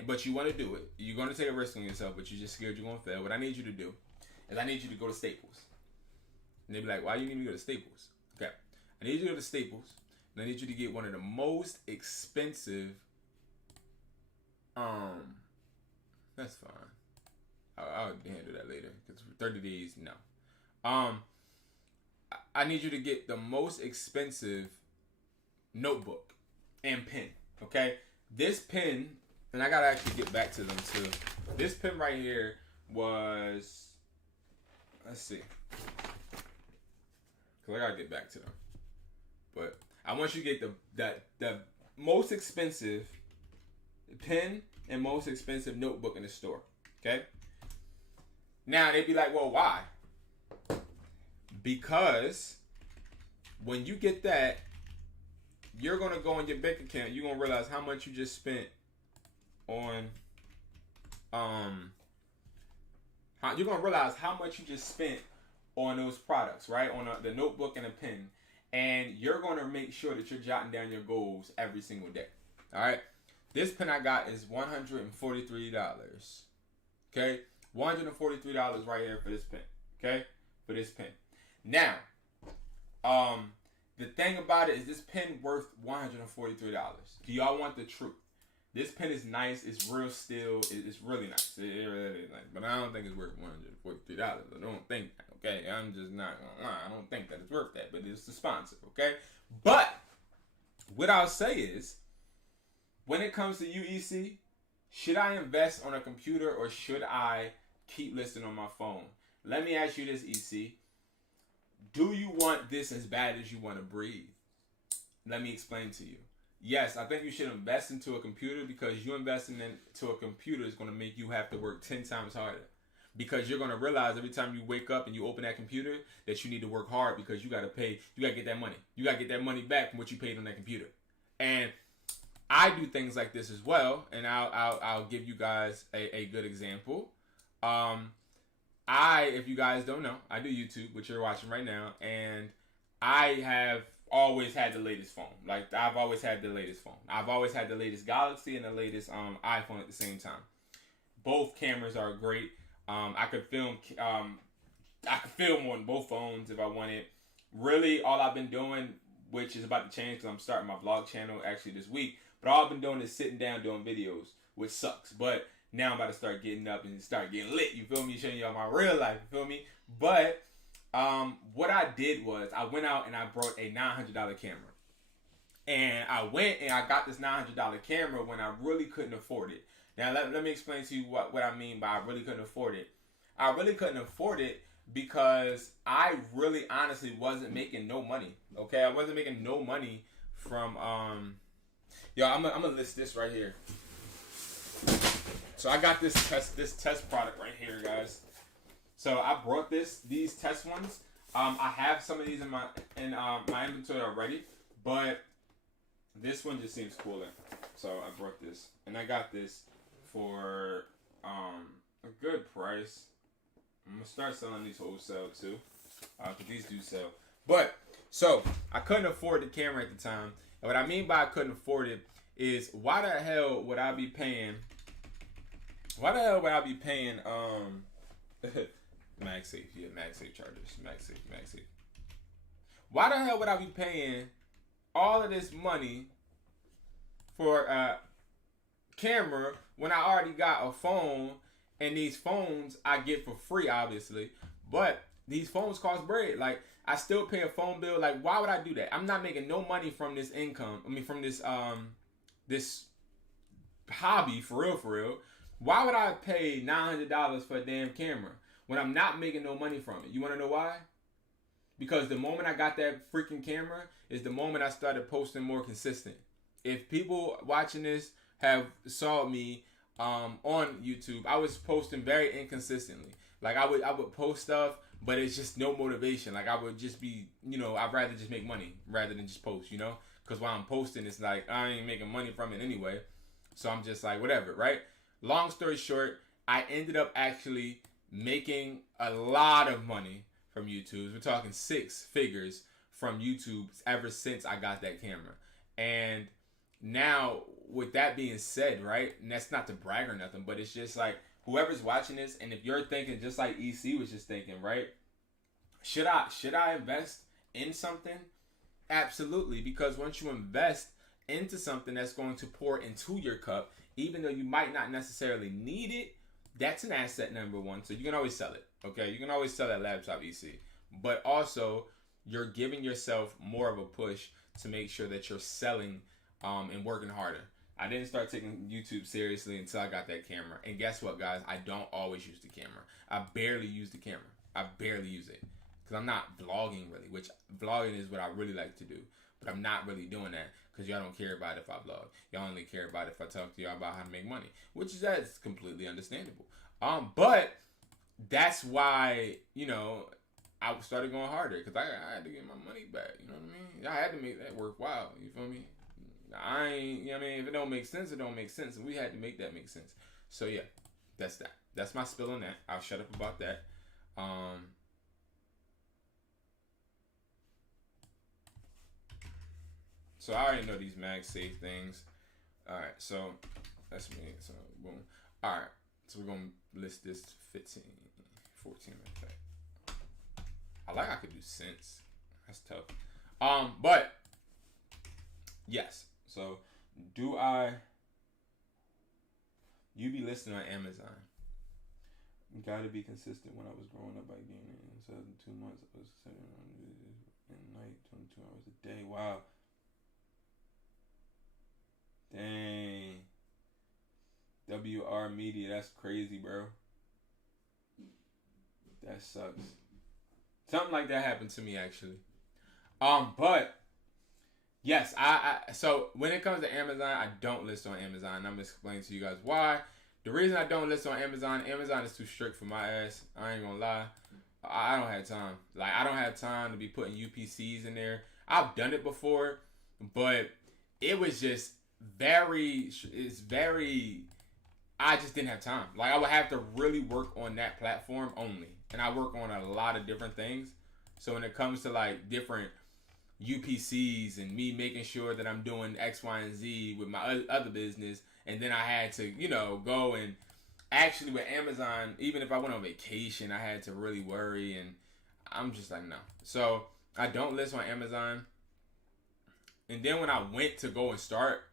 but you want to do it, you're going to take a risk on yourself, but you're just scared you're going to fail. What I need you to do is I need you to go to Staples. And they be like, why do you need me to go to Staples? Okay. I need you to go to Staples, and I need you to get one of the most expensive, that's fine. I'll handle that later, because for 30 days, no. I need you to get the most expensive notebook and pen, okay? This pen, and I gotta actually get back to them too. This pen right here was, let's see, because I gotta get back to them. But I want you to get the most expensive pen and most expensive notebook in the store, okay? Now, they'd be like, well, why? Because when you get that, you're going to go on your bank account. You're going to realize how much you just spent on, you're going to realize how much you just spent on those products, right? On the notebook and a pen. And you're going to make sure that you're jotting down your goals every single day. All right? This pen I got is $143. Okay? $143 right here for this pen. Okay? For this pen. Now, the thing about it is this pen worth $143. Do y'all want the truth? This pen is nice. It's real steel. It's really nice. It really is nice. But I don't think it's worth $143. I don't think that, okay? I'm just not gonna lie. I don't think that it's worth that. But it's the sponsor, okay? But what I'll say is, when it comes to UEC, should I invest on a computer or should I keep listening on my phone? Let me ask you this, EC. Do you want this as bad as you want to breathe? Let me explain to you. Yes, I think you should invest into a computer, because you investing into a computer is going to make you have to work 10 times harder. Because you're going to realize every time you wake up and you open that computer that you need to work hard, because you got to pay, you got to get that money. You got to get that money back from what you paid on that computer. And I do things like this as well, and I'll give you guys a good example. If you guys don't know, I do YouTube, which you're watching right now, and I have always had the latest phone. Like, I've always had the latest phone. I've always had the latest Galaxy and the latest iPhone at the same time. Both cameras are great. I could film on both phones if I wanted. Really, all I've been doing, which is about to change because I'm starting my vlog channel actually this week, but all I've been doing is sitting down doing videos, which sucks. But now I'm about to start getting up and start getting lit. You feel me? Showing y'all my real life. You feel me? But what I did was I went out and I brought a $900 camera. And I went and I got this $900 camera when I really couldn't afford it. Now, let me explain to you what I mean by I really couldn't afford it. I really couldn't afford it because I really honestly wasn't making no money. Okay? I wasn't making no money from, yo, I'm gonna list this right here. So I got this test product right here, guys. So I brought these test ones. I have some of these in my inventory already, but this one just seems cooler. So I brought this, and I got this for a good price. I'm gonna start selling these wholesale too, because these do sell. But so I couldn't afford the camera at the time, and what I mean by I couldn't afford it is why the hell would I be paying? Why the hell would I be paying MagSafe? Yeah, MagSafe chargers. MagSafe. Why the hell would I be paying all of this money for a camera when I already got a phone? And these phones I get for free, obviously, but these phones cost bread. Like, I still pay a phone bill. Like, why would I do that? I'm not making no money from this income. I mean, from this this hobby, for real. Why would I pay $900 for a damn camera when I'm not making no money from it? You want to know why? Because the moment I got that freaking camera is the moment I started posting more consistent. If people watching this have saw me on YouTube, I was posting very inconsistently. Like, I would post stuff, but it's just no motivation. Like I would just be, I'd rather just make money rather than just post, because while I'm posting, it's like I ain't making money from it anyway. So I'm just like, whatever, right? Long story short, I ended up actually making a lot of money from YouTube. We're talking 6 figures from YouTube ever since I got that camera. And now, with that being said, right, and that's not to brag or nothing, but it's just like, whoever's watching this, and if you're thinking just like EC was just thinking, right, should I invest in something? Absolutely, because once you invest into something that's going to pour into your cup, even though you might not necessarily need it, that's an asset, number one. So you can always sell it, okay? You can always sell that laptop, EC. But also, you're giving yourself more of a push to make sure that you're selling and working harder. I didn't start taking YouTube seriously until I got that camera. And guess what, guys? I don't always use the camera. I barely use the camera. I barely use it. Because I'm not vlogging really, which vlogging is what I really like to do. But I'm not really doing that because y'all don't care about it if I vlog. Y'all only care about it if I talk to y'all about how to make money, which is that's completely understandable. But that's why, I started going harder because I had to get my money back. You know what I mean? I had to make that worthwhile. You feel me? I ain't, if it don't make sense, it don't make sense. And we had to make that make sense. So yeah, that's that. That's my spill on that. I'll shut up about that. So I already know these MagSafe things. Alright, so that's me. So boom. Alright, so we're gonna list this 15, 14 in fact. I could do cents. That's tough. But yes. So you be listening on Amazon. Gotta be consistent. When I was growing up by gaming in 2 months, I was 700 at night, 22 hours a day. Wow. Dang. WR Media, that's crazy, bro. That sucks. Something like that happened to me actually. But yes, so when it comes to Amazon, I don't list on Amazon. I'm gonna explain to you guys why. The reason I don't list on Amazon is too strict for my ass. I ain't gonna lie. I don't have time. Like, I don't have time to be putting UPCs in there. I've done it before, but it was just I just didn't have time. Like, I would have to really work on that platform only. And I work on a lot of different things. So when it comes to like different UPCs and me making sure that I'm doing X, Y, and Z with my other business, and then I had to, go and actually with Amazon, even if I went on vacation, I had to really worry, and I'm just like, no. So I don't list on Amazon. And then when I went to go and start,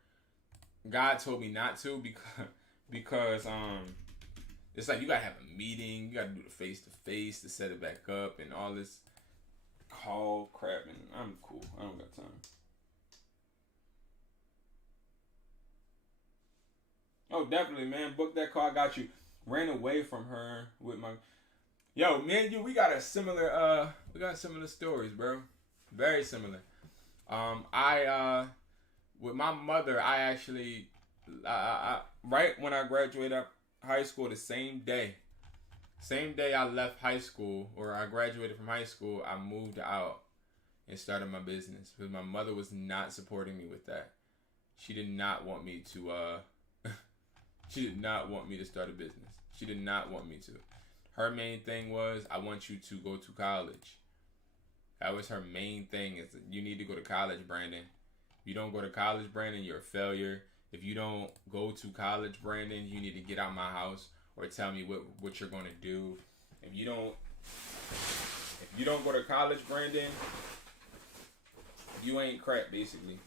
God told me not to because it's like you gotta have a meeting, you gotta do the face-to-face to set it back up and all this call crap, and I'm cool. I don't got time. Oh, definitely, man. Book that call. I got you. Ran away from her with my... Yo, me and you, we got similar stories, bro. Very similar. With my mother, I actually, right when I graduated high school, the same day I left high school, or I graduated from high school, I moved out and started my business because my mother was not supporting me with that. She did not want me to, she did not want me to start a business. She did not want me to. Her main thing was, I want you to go to college. That was her main thing, is you need to go to college, Brandon. If you don't go to college, Brandon, you're a failure. If you don't go to college, Brandon, you need to get out my house or tell me what you're going to do. If you don't go to college, Brandon, you ain't crap, basically.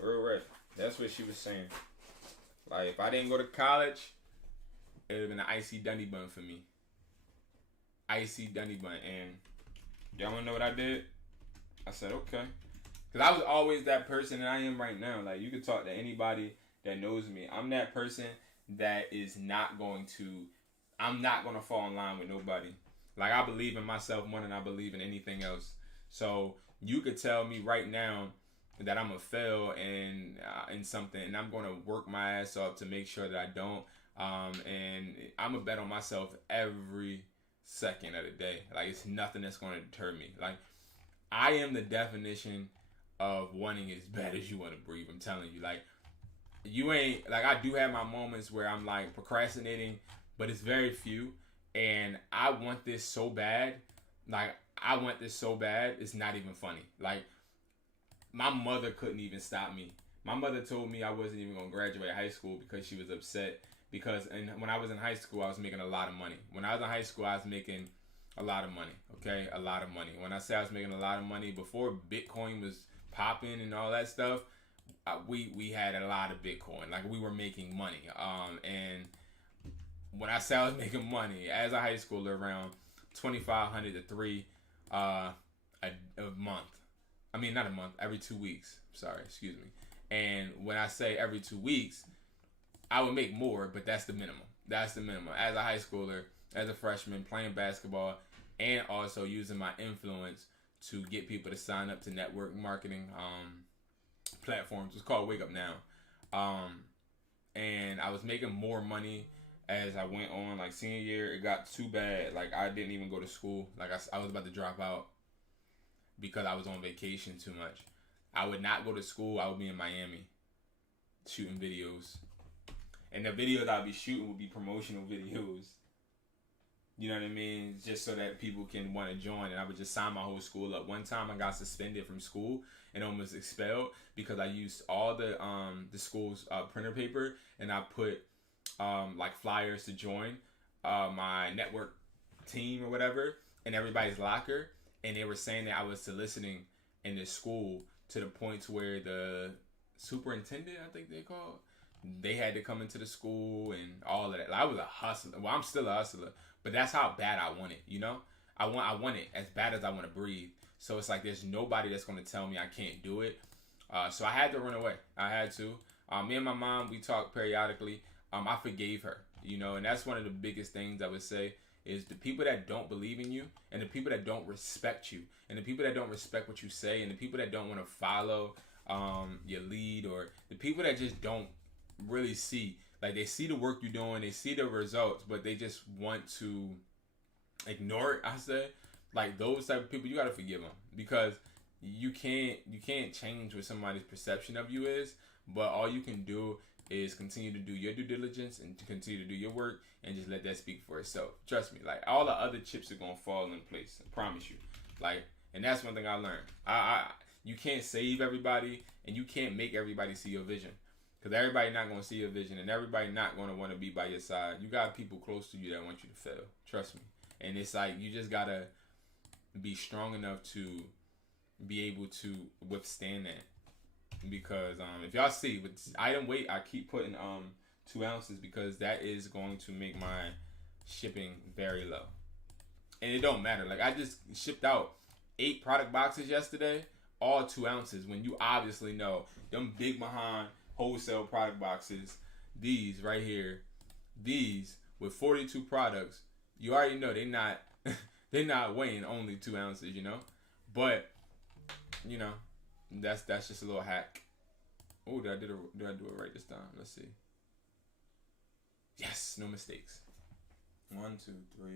Real right. That's what she was saying. Like, if I didn't go to college, it would have been an icy Dundee bun for me. Icy Dundee bun. And y'all want to know what I did? I said, okay. Because I was always that person, and I am right now. Like, you can talk to anybody that knows me. I'm that person that is not going to... I'm not going to fall in line with nobody. Like, I believe in myself more than I believe in anything else. So, you could tell me right now that I'm going to fail in something, and I'm going to work my ass off to make sure that I don't. And I'm going to bet on myself every second of the day. Like, it's nothing that's going to deter me. Like, I am the definition of wanting as bad as you want to breathe. I'm telling you, like, you ain't, like, I do have my moments where I'm like procrastinating, but it's very few. And I want this so bad. Like, I want this so bad, it's not even funny. Like, my mother couldn't even stop me. My mother told me I wasn't even going to graduate high school because she was upset. Because when I was in high school, I was making a lot of money. When I was in high school, I was making a lot of money. Okay? A lot of money. When I say I was making a lot of money, before Bitcoin was popping and all that stuff, we had a lot of Bitcoin. Like, we were making money. And when I say I was making money, as a high schooler, around $2,500 to $3,000 a month. I mean, not a month, every 2 weeks. Sorry, excuse me. And when I say every 2 weeks, I would make more, but that's the minimum. That's the minimum. As a high schooler, as a freshman, playing basketball, and also using my influence to get people to sign up to network marketing platforms. It's called Wake Up Now. And I was making more money as I went on. Like, senior year, it got too bad. Like, I didn't even go to school. Like, I was about to drop out because I was on vacation too much. I would not go to school. I would be in Miami shooting videos. And the videos I'd be shooting would be promotional videos. You know what I mean? Just so that people can want to join. And I would just sign my whole school up. One time I got suspended from school and almost expelled because I used all the school's printer paper, and I put like flyers to join my network team or whatever in everybody's locker. And they were saying that I was soliciting in the school to the point to where the superintendent, I think they called, they had to come into the school and all of that. Like, I was a hustler. Well, I'm still a hustler, but that's how bad I want it, you know? I want it as bad as I want to breathe. So it's like there's nobody that's going to tell me I can't do it. So I had to run away. I had to. Me and my mom, we talk periodically. I forgave her, you know? And that's one of the biggest things I would say is the people that don't believe in you, and the people that don't respect you, and the people that don't respect what you say, and the people that don't want to follow your lead, or the people that just don't really see, like, they see the work you're doing, they see the results, but they just want to ignore it. I say, like, those type of people, you gotta forgive them, because you can't change what somebody's perception of you is, but all you can do is continue to do your due diligence and to continue to do your work and just let that speak for itself. Trust me, like, all the other chips are gonna fall in place. I promise you. Like, and that's one thing I learned. You can't save everybody, and you can't make everybody see your vision, because everybody not gonna see your vision, and everybody not gonna want to be by your side. You got people close to you that want you to fail. Trust me. And it's like you just gotta be strong enough to be able to withstand that. Because if y'all see with item weight, I keep putting 2 ounces because that is going to make my shipping very low. And it don't matter. Like, I just shipped out 8 product boxes yesterday, all 2 ounces. When you obviously know them big behind wholesale product boxes, these right here, these with 42 products, you already know they're not weighing only 2 ounces, you know. But you know, that's just a little hack. Oh, did I do it right this time? Let's see. Yes, no mistakes. 1, 2, 3,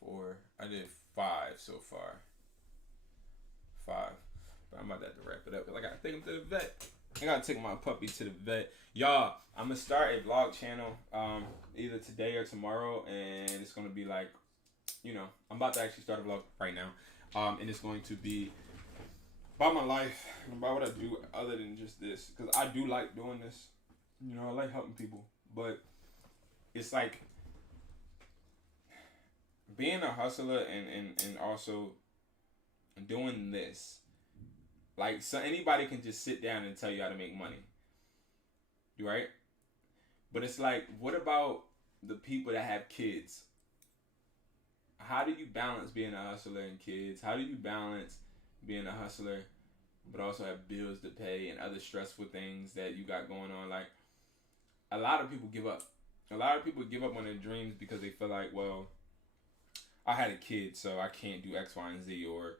4. I did 5 so far. 5. But I'm about to have to wrap it up because I gotta take him to the vet. I gotta take my puppy to the vet. Y'all, I'm gonna start a vlog channel either today or tomorrow, and it's gonna be like, you know, I'm about to actually start a vlog right now. And it's going to be about my life, about what I do other than just this, because I do like doing this. You know, I like helping people, but it's like being a hustler and also doing this. Like, so anybody can just sit down and tell you how to make money, right? But it's like, what about the people that have kids? How do you balance being a hustler and kids? How do you balance being a hustler but also have bills to pay and other stressful things that you got going on? Like, a lot of people give up. A lot of people give up on their dreams because they feel like, well, I had a kid, so I can't do X, Y, and Z, or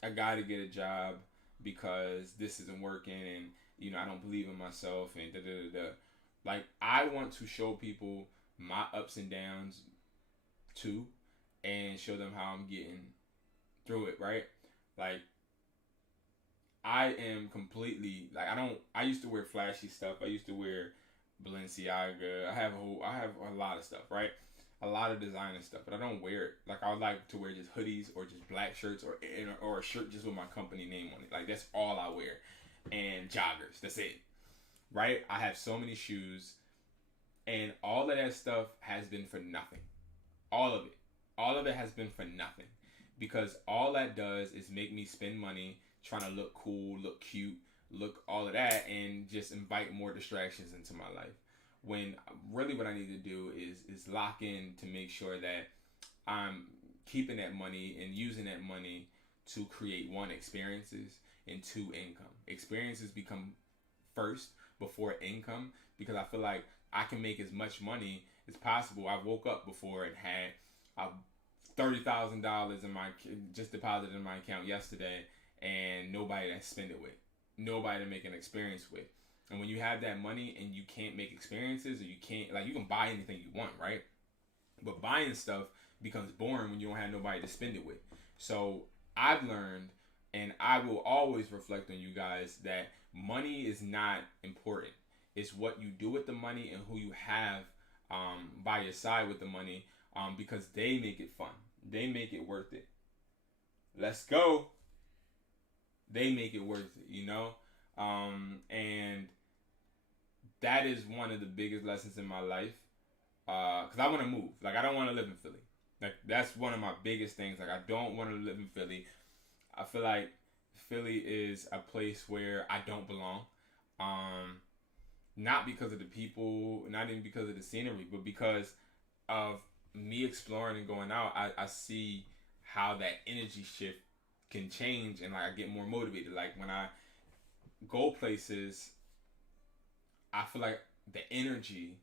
I gotta get a job because this isn't working, and you know, I don't believe in myself, and da da da da. Like, I want to show people my ups and downs too, and show them how I'm getting through it, right? Like, I am completely, like, I used to wear flashy stuff. I used to wear Balenciaga. I have a lot of stuff, right? A lot of designer stuff, but I don't wear it. Like, I would like to wear just hoodies or just black shirts or a shirt just with my company name on it. Like, that's all I wear. And joggers. That's it. Right? I have so many shoes, and all of that stuff has been for nothing. All of it. All of it has been for nothing. Because all that does is make me spend money trying to look cool, look cute, look all of that, and just invite more distractions into my life. When really what I need to do is lock in to make sure that I'm keeping that money and using that money to create, one, experiences, and two, income. Experiences become first before income, because I feel like I can make as much money as possible. I woke up before and had $30,000 in my just deposited in my account yesterday, and nobody to spend it with, nobody to make an experience with. And when you have that money and you can't make experiences, or you can't, like, you can buy anything you want, right? But buying stuff becomes boring when you don't have nobody to spend it with. So I've learned, and I will always reflect on you guys, that money is not important. It's what you do with the money and who you have by your side with the money, because they make it fun. They make it worth it. Let's go. They make it worth it, you know? And that is one of the biggest lessons in my life. Because I want to move. Like, I don't want to live in Philly. Like, that's one of my biggest things. Like, I don't want to live in Philly. I feel like Philly is a place where I don't belong. Not because of the people, not even because of the scenery, but because of me exploring and going out. I see how that energy shift can change, and, like, I get more motivated. Like, when I go places, I feel like the energy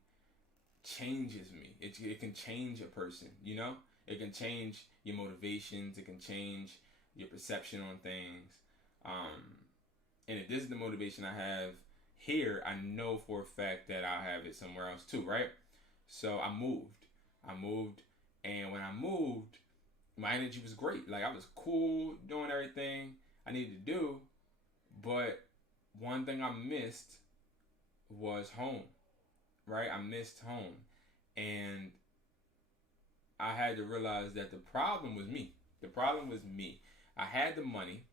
changes me. It can change a person, you know? It can change your motivations. It can change your perception on things. And if this is the motivation I have here, I know for a fact that I'll have it somewhere else too, right? So I moved, and when I moved, my energy was great. Like, I was cool doing everything I needed to do, but one thing I missed was home, right? I missed home, and I had to realize that the problem was me. The problem was me. I had the money,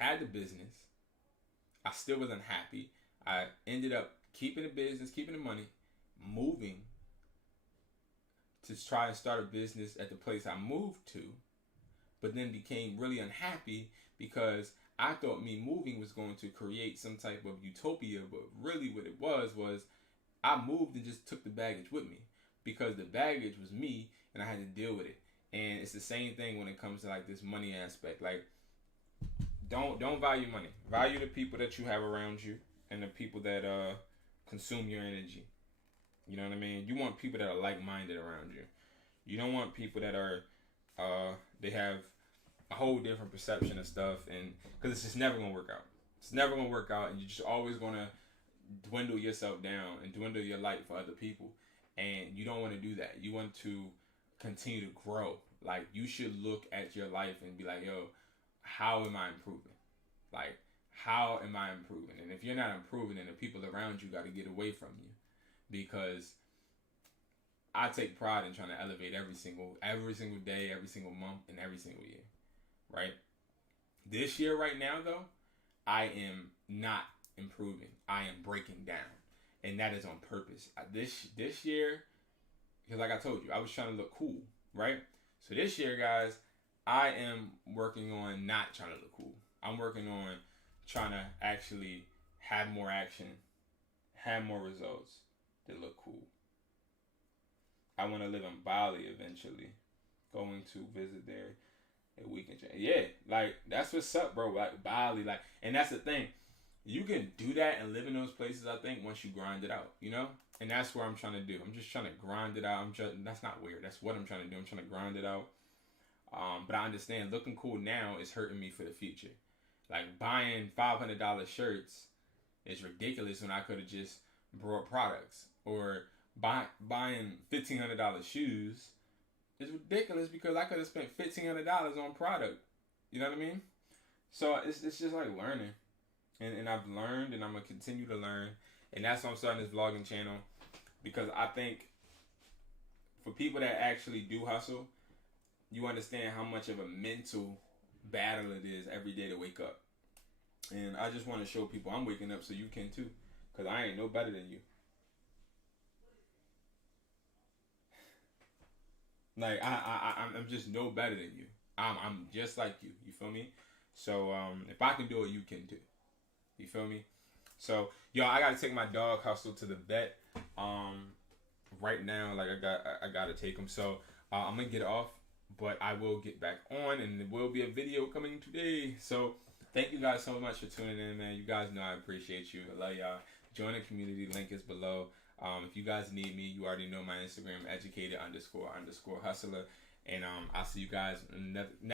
I had the business, I still wasn't happy. I ended up keeping the business, keeping the money, moving to try and start a business at the place I moved to, but then became really unhappy because I thought me moving was going to create some type of utopia, but really what it was I moved and just took the baggage with me, because the baggage was me and I had to deal with it. And it's the same thing when it comes to, like, this money aspect. Like, don't value money. Value the people that you have around you and the people that consume your energy. You know what I mean? You want people that are like-minded around you. You don't want people that are they have a whole different perception of stuff, and because it's just never gonna work out. It's never gonna work out, and you're just always gonna dwindle yourself down and dwindle your light for other people. And you don't want to do that. You want to continue to grow. Like, you should look at your life and be like, yo, how am I improving? Like, how am I improving? And if you're not improving, then the people around you got to get away from you, because I take pride in trying to elevate every single day, every single month, and every single year, right? This year right now, though, I am not improving. I am breaking down, and that is on purpose. This year, because like I told you, I was trying to look cool, right? So this year, guys, I am working on not trying to look cool. I'm working on trying to actually have more action, have more results that look cool. I want to live in Bali eventually. Going to visit there a weekend. Yeah, like, that's what's up, bro. Like, Bali, like, and that's the thing. You can do that and live in those places, I think, once you grind it out, you know? And that's what I'm trying to do. I'm just trying to grind it out. That's not weird. That's what I'm trying to do. I'm trying to grind it out. But I understand looking cool now is hurting me for the future. Like, buying $500 shirts is ridiculous when I could have just brought products. Or buying $1,500 shoes is ridiculous because I could have spent $1,500 on product. You know what I mean? So it's just like learning. And I've learned and I'm going to continue to learn. And that's why I'm starting this vlogging channel. Because I think for people that actually do hustle, you understand how much of a mental battle it is every day to wake up. And I just want to show people I'm waking up so you can too. Because I ain't no better than you. Like, I'm just no better than you. I'm just like you. You feel me? So, if I can do it, you can too. You feel me? So, yo, I gotta take my dog Hustle to the vet. Right now, like I gotta take him. So, I'm gonna get off, but I will get back on, and there will be a video coming today. So, thank you guys so much for tuning in, man. You guys know I appreciate you. I love y'all. Join the community. Link is below. If you guys need me, you already know my Instagram, educated__hustler. And I'll see you guys in another.